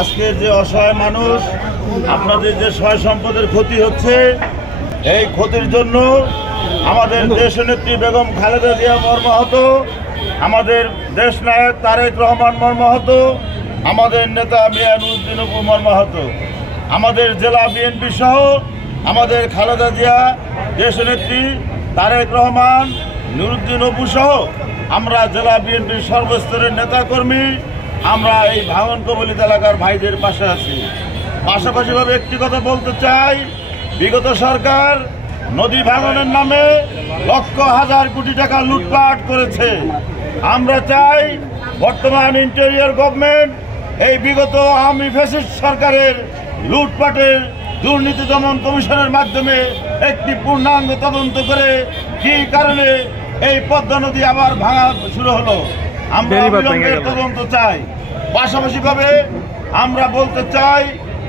আজকে যে অসহায় মানুষ, আপনাদের যে সহায় সম্পদের ক্ষতি হচ্ছে, এই ক্ষতির জন্য আমাদের দেশনেত্রী বেগম খালেদা জিয়া মর্মাহত, আমাদের দেশনায়ক তারেক রহমান মর্মাহত, আমাদের নেতা মিয়া নুরুদ্দিন অপু মর্মাহত, আমাদের জেলা বিএনপি সহ আমাদের খালেদা জিয়া, দেশনেত্রী তারেক রহমান, নুরুদ্দিন অপু সহ আমরা জেলা বিএনপির সর্বস্তরের নেতাকর্মী আমরা এই ভাঙন কবলিত এলাকার ভাইদের পাশে আছি। পাশাপাশিভাবে একটি কথা বলতে চাই, বিগত সরকার নদী ভাঙনের নামে লক্ষ হাজার কোটি টাকা লুটপাট করেছে। আমরা চাই বর্তমান ইন্টেরিয়র গভর্নমেন্ট এই বিগত আওয়ামী ফ্যাসিস্ট সরকারের লুটপাটের দুর্নীতি দমন কমিশনের মাধ্যমে একটি পূর্ণাঙ্গ তদন্ত করে কি কারণে এই পদ্মা নদী আবার ভাঙা শুরু হলো, আমরা অবিলম্বে তদন্ত চাই। পাশাপাশিভাবে আমরা বলতে চাই,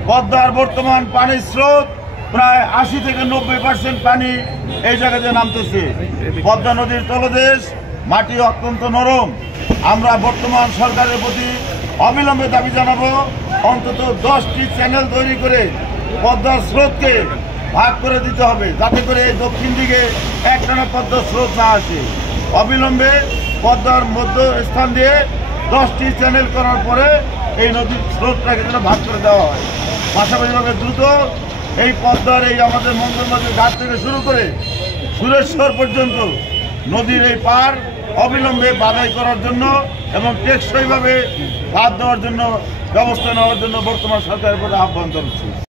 পদ্মার বর্তমান পানির স্রোত প্রায় 80 থেকে 90% পানি এই জায়গাতে নামতেছে। পদ্মা নদীর তলদেশ মাটি অত্যন্ত নরম। আমরা বর্তমান সরকারের প্রতি অবিলম্বে দাবি জানাবো, অন্তত 10টি চ্যানেল তৈরি করে পদ্মার স্রোতকে ভাগ করে দিতে হবে, যাতে করে দক্ষিণ দিকে একটানা পদ্মার স্রোত না আসে। অবিলম্বে পদ্মার মধ্য স্থান দিয়ে 10টি চ্যানেল করার পরে এই নদীর স্রোতটাকে যেন ভাগ করে দেওয়া হয়। পাশাপাশিভাবে দ্রুত এই পদ্মার এই আমাদের মঙ্গলবাজার ঘাট থেকে শুরু করে সুরেশ্বর পর্যন্ত নদীর এই পার অবিলম্বে বাধাই করার জন্য এবং টেকসইভাবে বাঁধ দেওয়ার জন্য ব্যবস্থা নেওয়ার জন্য বর্তমান সরকারের প্রতি আহ্বান জানাচ্ছি।